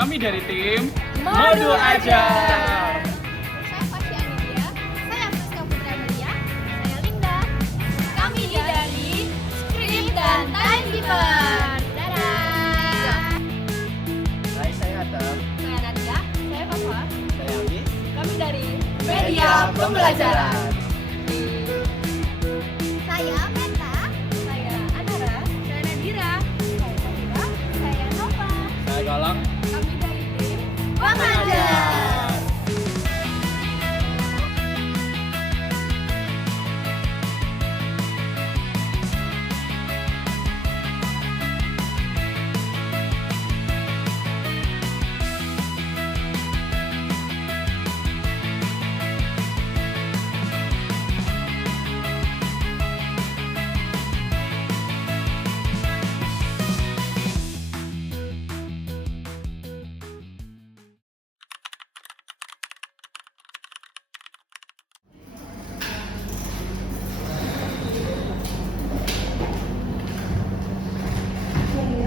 Kami dari tim Modul Ajar. Saya Fasya Anidia, saya Friska Putri Amelia, saya Linda. Kami dari Skrip dan Timekeeper. Dadah. Hai, saya Adam. Saya Nadia, saya Papa. Saya Ami. Kami dari Media Pembelajaran. Saya Meta, saya Anara, saya Nadira, saya Safira, saya Nova. Saya Galang. Kami dari tim Pengajar.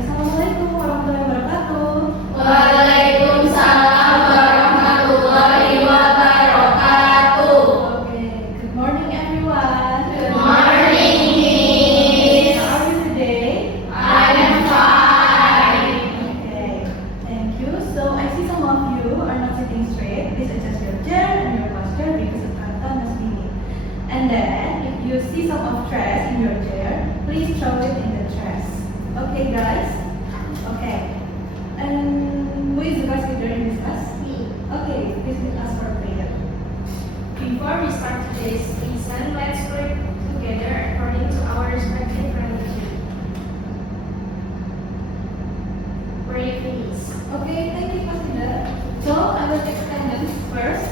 Assalamualaikum warahmatullahi wabarakatuh. Waalaikumsalam warahmatullahi wabarakatuh. Okay, good morning everyone. Good morning, Miss. How are you today? I am fine. Okay, thank you. So I see some of you are not sitting straight. Please adjust your chair and your posture because of kata must be made. And then if you see some of trash in your chair, please throw it in the trash. Okay, guys. Okay. And who is the class leader in this class? Me. Okay, please let us for prayer. Before we start today's lesson, let's pray together according to our respective religion. Pray, please. Okay, thank you, Pastor. So I will take attendance first.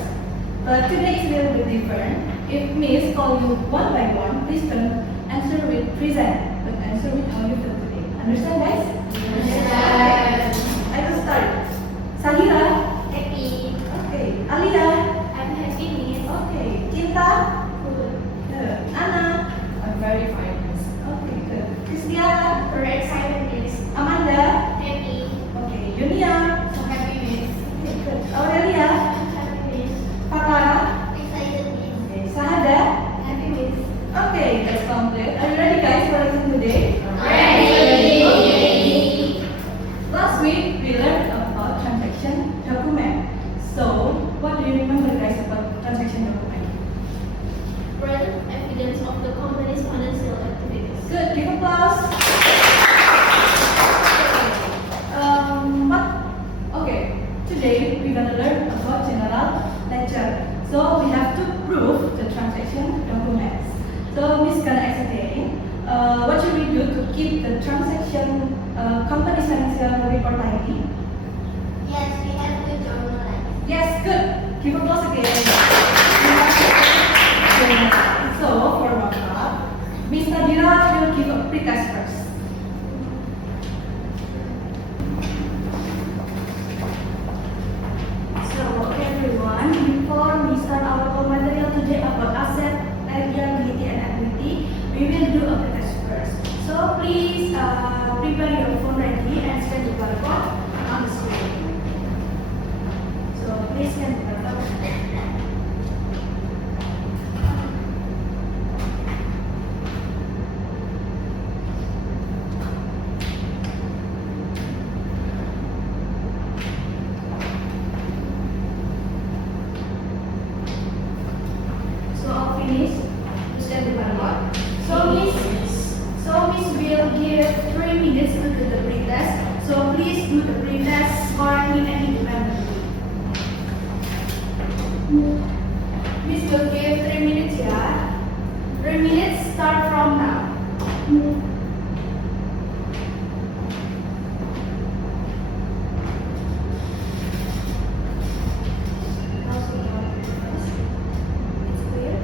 But today is a little bit different. If Miss call you one by one, please don't answer with present, but answer with how you feel today. Understand, guys? Understand. I will start. Sahira. Happy. Okay. Alia. I'm happy, Miss. Okay. Cinta. Good. Good. Anna. I'm very fine, Miss. Okay, good. Christiana. Very excited, Miss. Amanda. Happy. Okay. Yunia. So happy, Miss. Okay, good. Aurelia. Happy, Miss. Farah. Excited, Miss. Okay. Sahada. Happy, Miss. Okay, that's complete. Are you ready, guys, for lesson today? Ready. Last week we learned about transaction document. So, what do you remember, guys, about transaction document? Present evidence of the company's financial activities. Good. Give applause. Okay. Today we're gonna learn about general ledger. So we have to prove the transaction documents. So Miss gonna explain what should we do to keep the transaction company's financial report ID. Yes, we have to journalize. Yes, good. Give applause again. So for warm-up, Miss Nadira will give a precast first. So everyone, before we start our core material today about asset, liability and equity, we will do a test first. So please prepare your phone ready and scan the barcode on the screen. So please scan the barcode. So I'll finish to scan the barcode. So Miss will give 3 minutes to do the pretest. So please do the pretest correctly and independently. Miss will give 3 minutes, yeah? 3 minutes start from now. It's clear?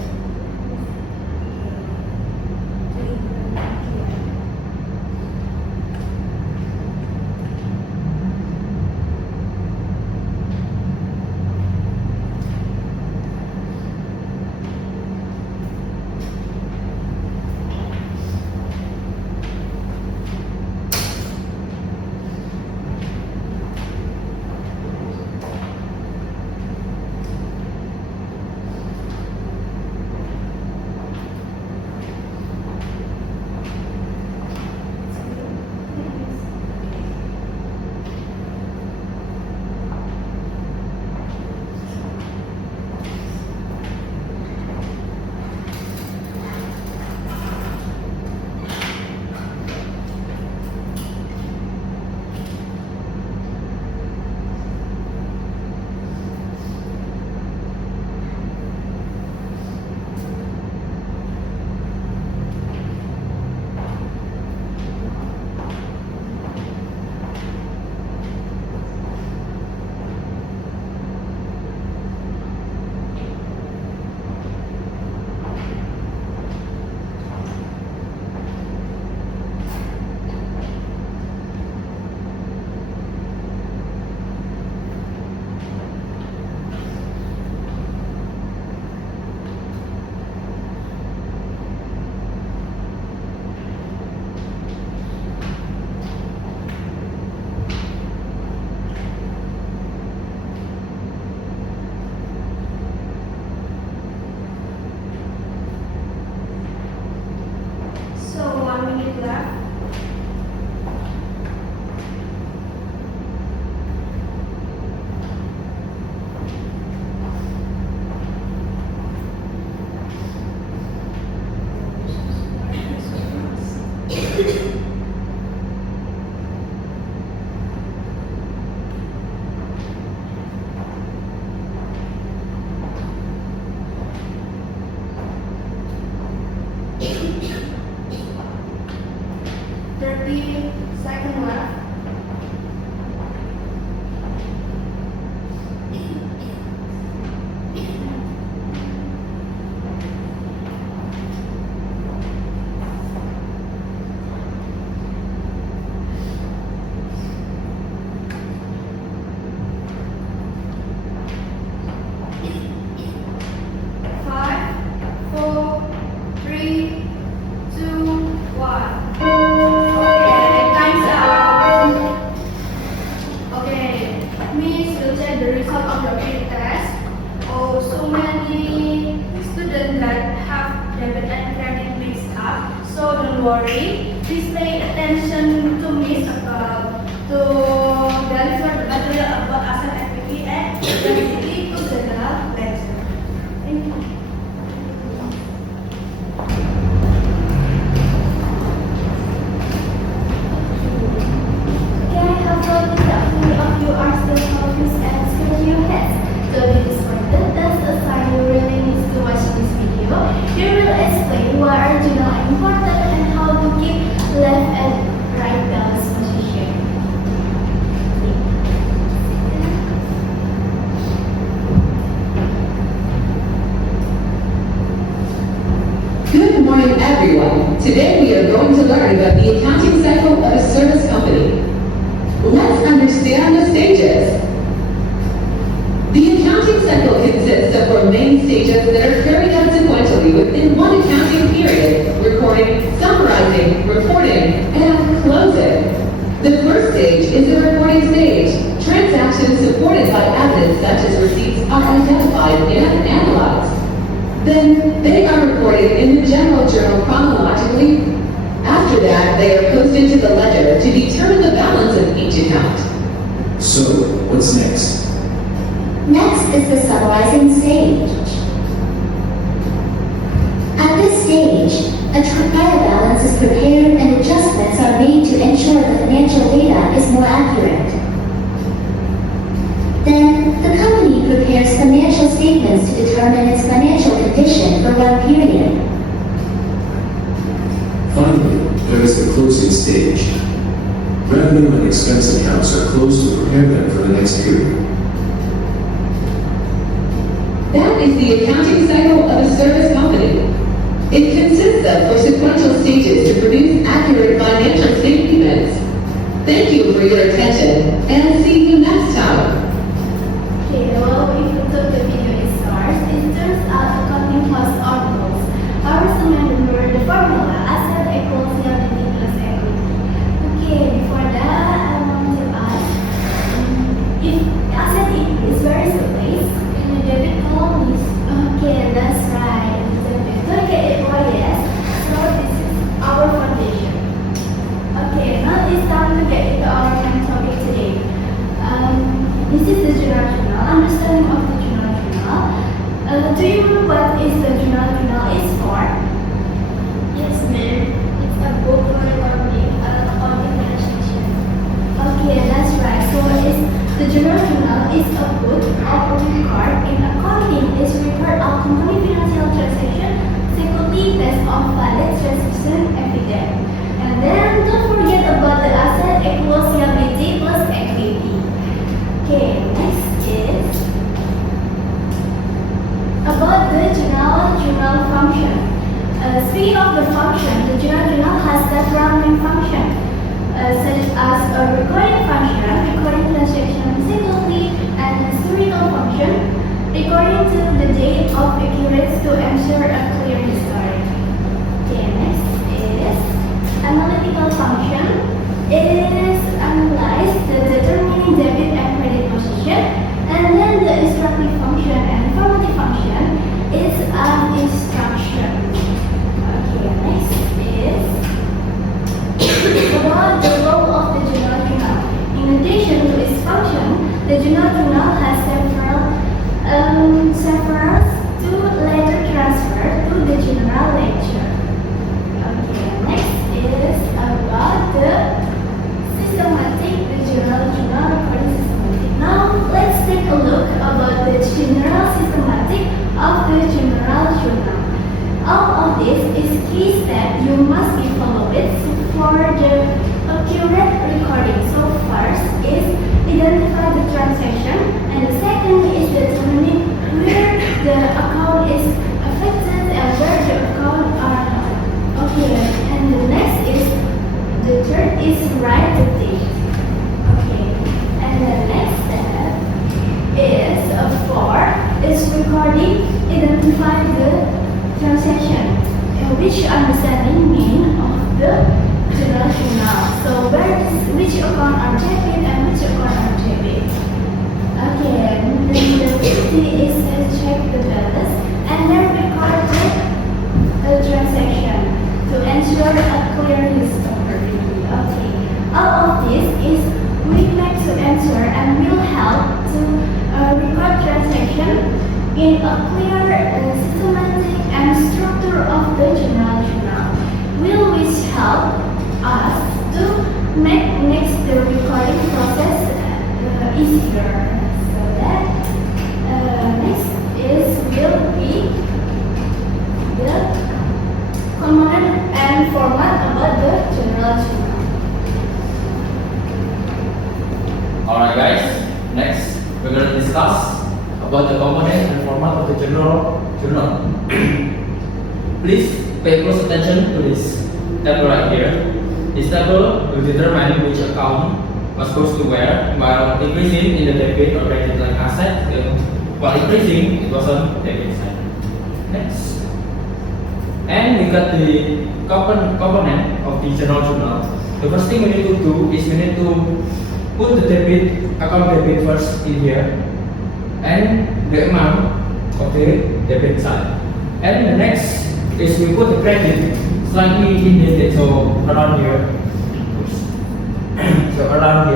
of your pre-test. Oh, so many students that have debit and credit mixed up. So don't worry. Please pay attention to Miss to deliver the material about asset equity and liability to the lecture. Thank you. Okay, I have noticed that many of you are still confused and scratching your heads. Don't be disappointed. That's a sign you really need to watch this video. Here will explain why our journal are important and how to keep left and right balance position. Good morning, everyone. Today we are going to learn about the accounting cycle of a service company. Let's understand the stages. The accounting cycle consists of 4 main stages that are carried out sequentially within one accounting period: recording, summarizing, reporting, and closing. The first stage is the reporting stage. Transactions supported by evidence such as receipts are identified and analyzed. Then they are recorded in the general journal chronologically. After that, they are posted to the ledger to determine the balance of each account. So, what's next? Next is the summarizing stage. At this stage, a trial balance is prepared and adjustments are made to ensure the financial data is more accurate. Then, the company prepares financial statements to determine its financial condition for one period. Finally, there is the closing stage. Revenue and expense accounts are closed to prepare them for the next period. That is the accounting cycle of a service company. It consists of 4 sequential stages to produce accurate financial statements. Thank you for your attention, and see you next time. Okay, well, if you took the video in stars, it turns out accounting plus articles. Ours remember the formula asset equals liability plus equity. Okay, before that, I want to ask if asset is where is the place? In the debit column is okay, that's right. Debit. Okay, oh yes. So this is our foundation. Okay, now it's time to get into our main topic today. This is the journal. Understanding of the journal. Do you know what is the journal is for? Yes, ma'am. It's a book for recording accounting transactions. Okay, that's right. So the journal is a book of record in accounting is record of company financial transaction, security test of valid transaction evidence. And then don't forget about the asset equals liability plus equity. Okay, next is about the journal function. Speaking of the function, the journal has several main functions, such as a recording function, recording transaction securely, and historical function, recording to the date of occurrence to ensure a clear history. Okay, next is analytical function. It is analyze the determining debit and credit position, and then the instructive function and informative function is an instruction. Okay, next is about the role of the journal. In addition to its function, the journal has several to later transfer to the general lecture. Okay, next is about the systematic, the journal recording systematic. Now, let's take a look about the general systematic of the general journal. All of this is key step you must be followed for the accurate recording. So first is identify the transaction, and the second is determining where the account is affected and where the account are not. Okay, and the next is the third is write the date. Okay, and the next step is 4 is recording, identify the transaction, which understanding mean of the journal. So which account are debit and which account are debit. Again, the 50 is to check the balance and then record the transaction to ensure a clear history. Okay, all of this is we like to answer and will help to record transaction in a clear, systematic and structure of the general journal. Will which help us to make next the recording process easier. So that next will be the component and format about the general journal. Alright guys, next we're going to discuss about the component and format of the general journal. Please pay close attention to this table right here. This table will determine which account was goes to where, while decreasing in the debit or credit line asset, while increasing it was on debit side. Next. And we got the component of the general journal. The first thing we need to do is we need to put the account debit first in here and the amount of the debit side. And the next is we put the credit slightly indexed, so around here. So around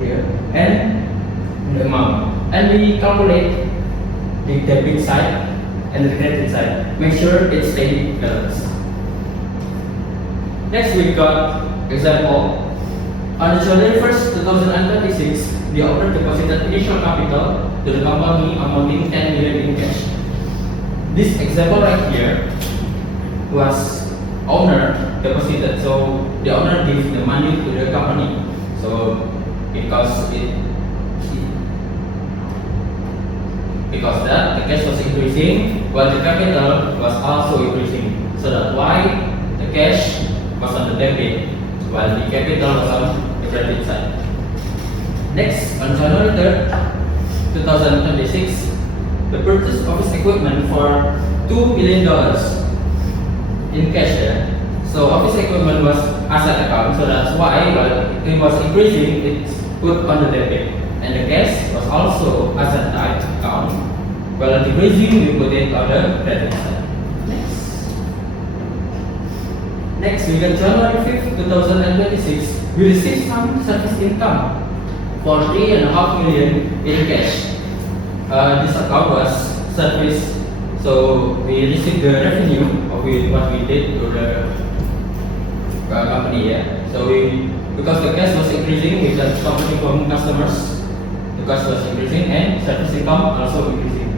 here, and the amount. And we calculate the debit side and the credit side. Make sure it's steady balance. Next we got example. On January 1st, 2026, the owner deposited initial capital to the company amounting 10 million in cash. This example right here was owner deposited, so the owner gives the money to the company. So because that the cash was increasing while the capital was also increasing. So that's why the cash was on the debit while the capital was on the credit side. Next, on January 3rd, 2026, the purchase of office equipment for $2 million in cash there. So office equipment was asset account, so that's why while it was increasing, it's put on the debit. And the cash was also asset type account. While decreasing, we put it on the credit side. Next, we got January 5th, 2026, we received some service income for 3.5 million in cash. This account was service, so we received the revenue of what we did to the company. Yeah. So because the cash was increasing, we got company from customers. The cash was increasing and service income also increasing.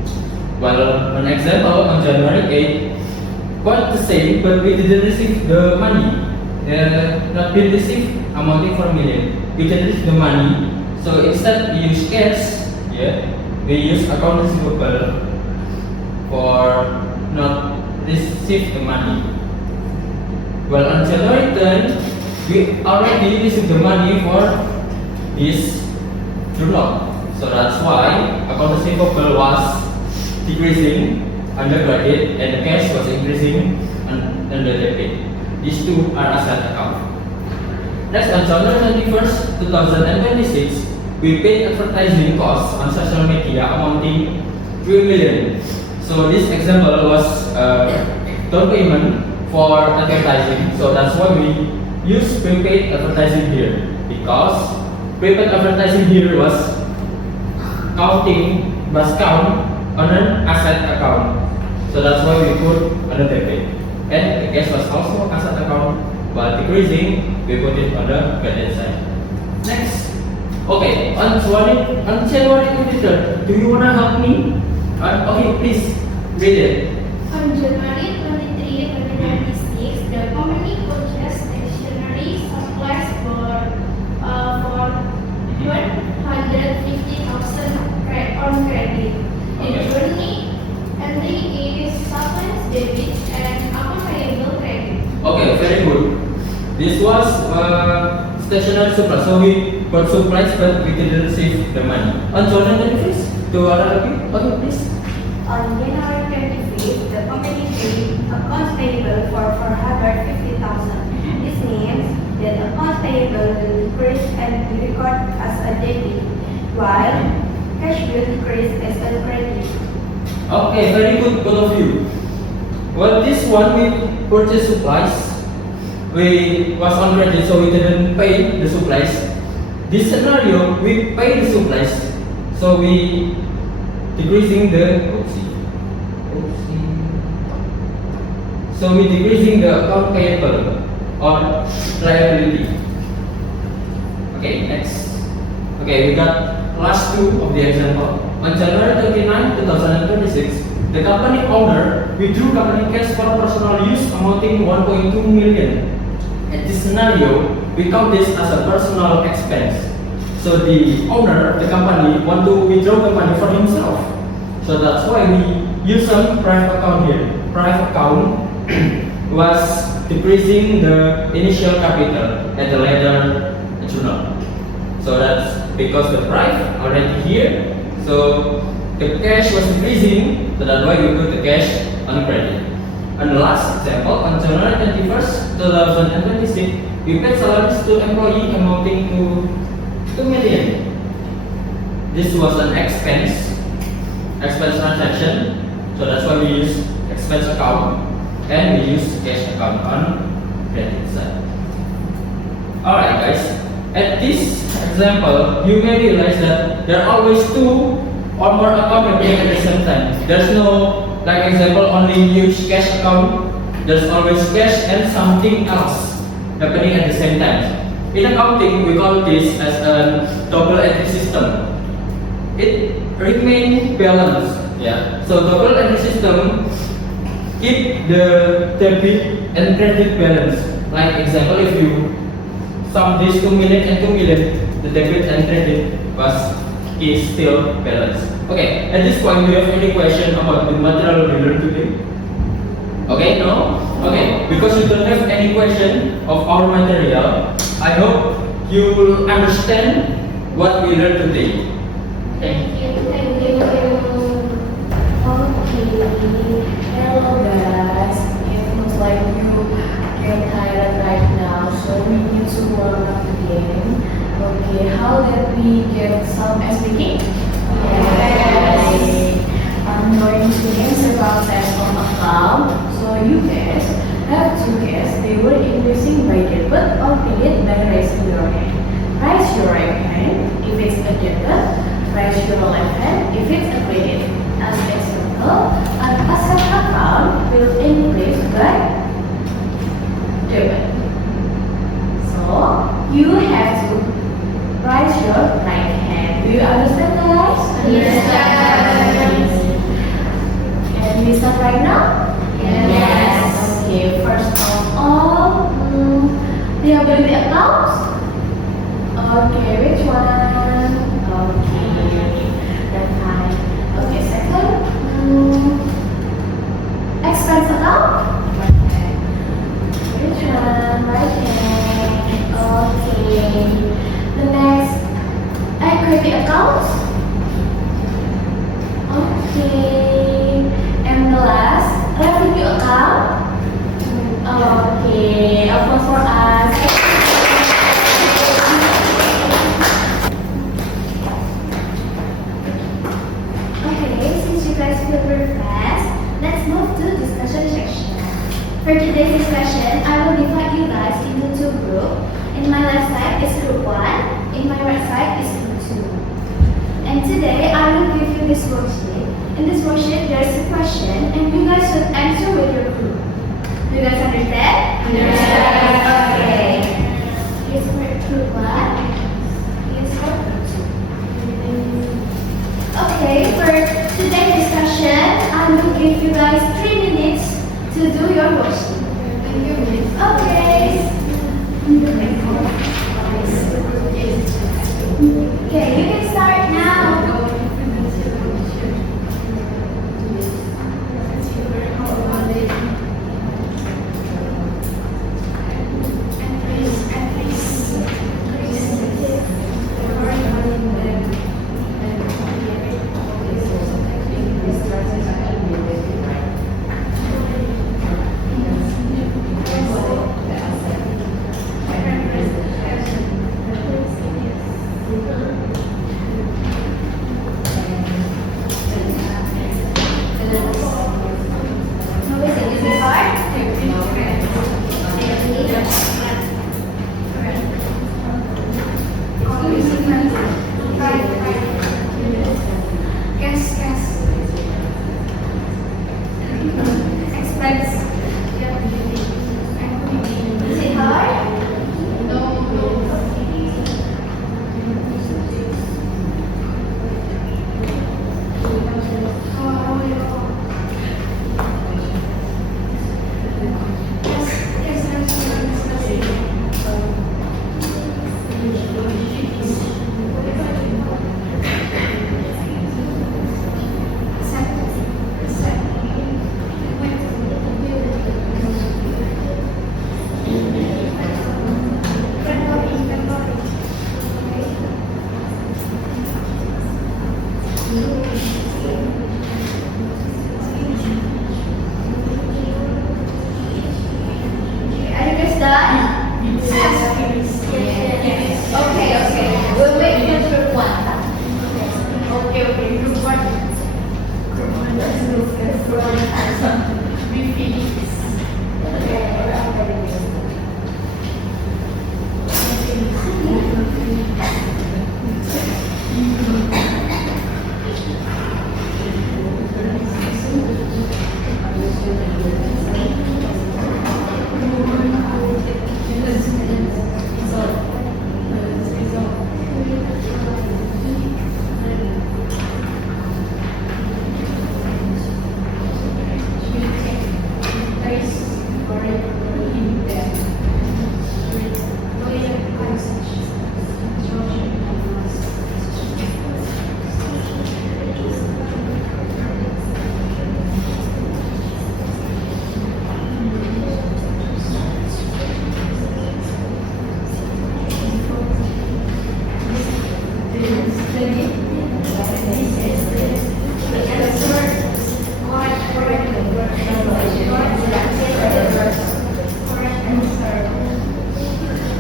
While an example on January 8th, quite the same, but we didn't receive the money. Not been received amounting for 1 million. We didn't receive the money, so instead we use cash. Yeah, we use account receivable for not receive the money. Well, on January 10th, we already received the money for this journal. So that's why account receivable was decreasing under credit and the cash was increasing under debit. These two are asset account. Next, on January 21st, 2026, we paid advertising costs on social media amounting 3 million. So this example was down payment for advertising. So that's why we use prepaid advertising here, because prepaid advertising here was count on an asset account. So that's why we put on the debit. And the cash was also asset account, while decreasing, we put it on the credit side. Next. Okay, on January 23rd, do you wanna help me? Okay, please read it. On January 23, 2026, the company purchased stationery supplies for 150,000 on credit. The journey entry is supplies debit and account payable credit. Okay, very good. This was stationery supply, so we got supplies but we didn't receive the money. On January 25th, do you wanna help me? Okay, please. On January 25th, the company paid accounts payable for 450,000. This means that accounts payable will decrease and be recorded as a debit, while cash will decrease as a credit. Okay, very good, both of you. Well, this one we purchase supplies. We was on credit, so we didn't pay the supplies. This scenario, we pay the supplies, so we decreasing the so we decreasing the account payable or liability. Okay, next. Okay, we got last two of the example. On January 29, 2026, the company owner withdrew company cash for personal use amounting 1.2 million. In this scenario, we count this as a personal expense. So the owner of the company want to withdraw the money for himself. So that's why we use some private account here. Private account was decreasing the initial capital at the later journal. So that's because the price already here. So the cash was decreasing. So that's why we put the cash on credit. And the last example, on January 21st, 2026, we paid salaries to employee amounting to 2 million. This was an expense transaction. So that's why we use expense account and we use cash account on credit side. Alright guys, at this example, you may realize that there are always two or more accounts happening at the same time. There's no, like example, only use cash account. There's always cash and something else happening at the same time. In accounting, we call this as a double entry system. It remains balanced. Yeah. So double entry system keep the debit and credit balance. Like example, if you sum this 2 million and 2 million, the debit and credit is still balanced. Okay, at this point, do you have any question about the material we learned today? Okay, no? Okay, because you don't have any question of our material, I hope you will understand what we learned today. Thank you. Thank you. Okay. Hello guys. It looks like you get tired right now, so we need to warm up again. Okay, how did we get some speaking? Yes. I'm going to answer about that on account. So you guys have to guess they were increasing by debit or credit by raising your hand. Raise your right hand if it's a debit. Raise your left hand if it's a credit. As example, an asset account will increase by debit. So you have to raise your right hand. Do you understand, guys? Yes. Can we start right now? Yes. Okay, first of all, liability accounts. Okay, which one? Okay, that's fine. Okay, second, expense account. Okay. Which one? Right hand. Okay. The next, equity accounts. Okay. And the last, revenue account. Okay, applause for us. Okay, since you guys feel very fast, let's move to discussion section. For today's discussion, I will divide you guys into two groups. In my left side is group 1, in my right side is group 2. And today I will give you this worksheet. In this worksheet there is a question and you guys should answer with your group. Do you guys understand? Yes. Okay. Here's for group 1. Here's for group 2. Okay, for today's discussion, I will give you guys 3 minutes to do your worksheet. Okay. Okay, you can start now. Are you guys done? Yes. Okay. We'll wait for group one. Okay, group one. We finish.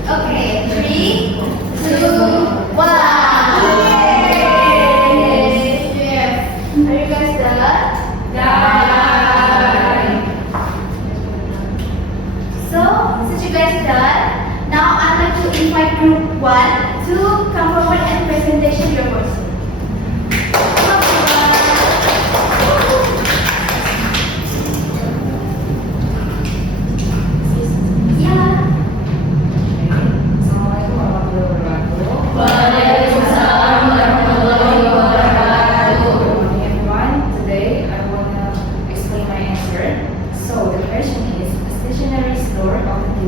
Okay, 3, 2, 1. Yes. Are you guys done? So, since you guys done, now I'd like to invite group 1 to come forward and presentation your work.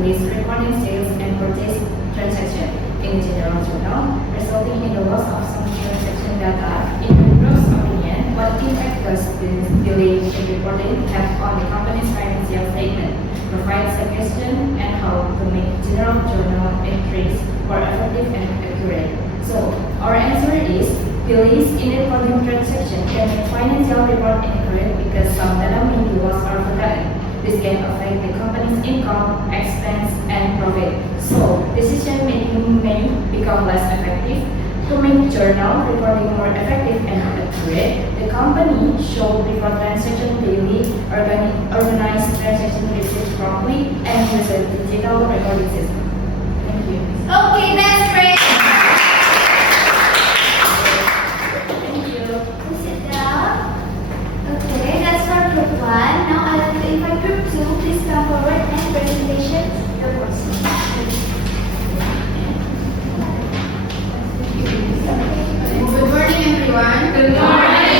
Recording sales and purchase transaction in the general journal, resulting in the loss of some transaction data. In the group's opinion, what impact does this delay in reporting have on the company's financial statement? Provide suggestion and how to make general journal entries more effective and accurate. So, our answer is delays in recording transaction can make financial report inaccurate because some data may be lost or forgotten. This can affect the company's income, expense, and profit. So, decision making may become less effective. To make journal reporting more effective and accurate, the company should record transaction daily, organize transaction receipts promptly, and use a digital recording system. Thank you. Okay, that's great. Thank you. Please sit down. Okay, that's for group 1. Now I'd like to invite group 2. Please come forward and presentation your works. Good morning, everyone. Good morning.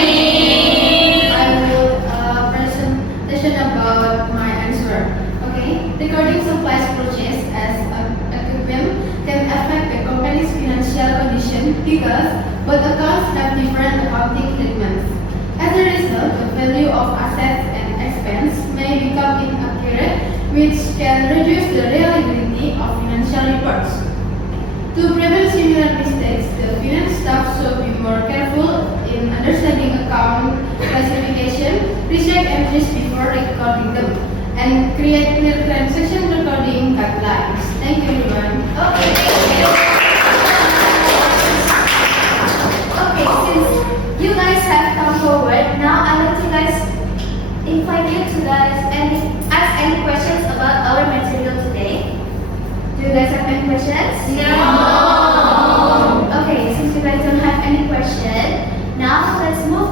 I will presentation about my answer. Okay, recording supplies purchase as equipment can affect the company's financial condition because both accounts have different accounting treatments. As a result, the value of assets and expense may become inaccurate, which can reduce the reliability of financial reports. To prevent similar mistakes, the finance staff should be more careful in understanding account classification, recheck entries before recording them, and create clear transaction recording guidelines. Thank you, everyone. Okay, thank you. Okay, since you guys have come forward, now I'd like to invite you to ask any questions about our material today. Do you guys have any questions? No. Okay, since you guys don't have any question, now let's move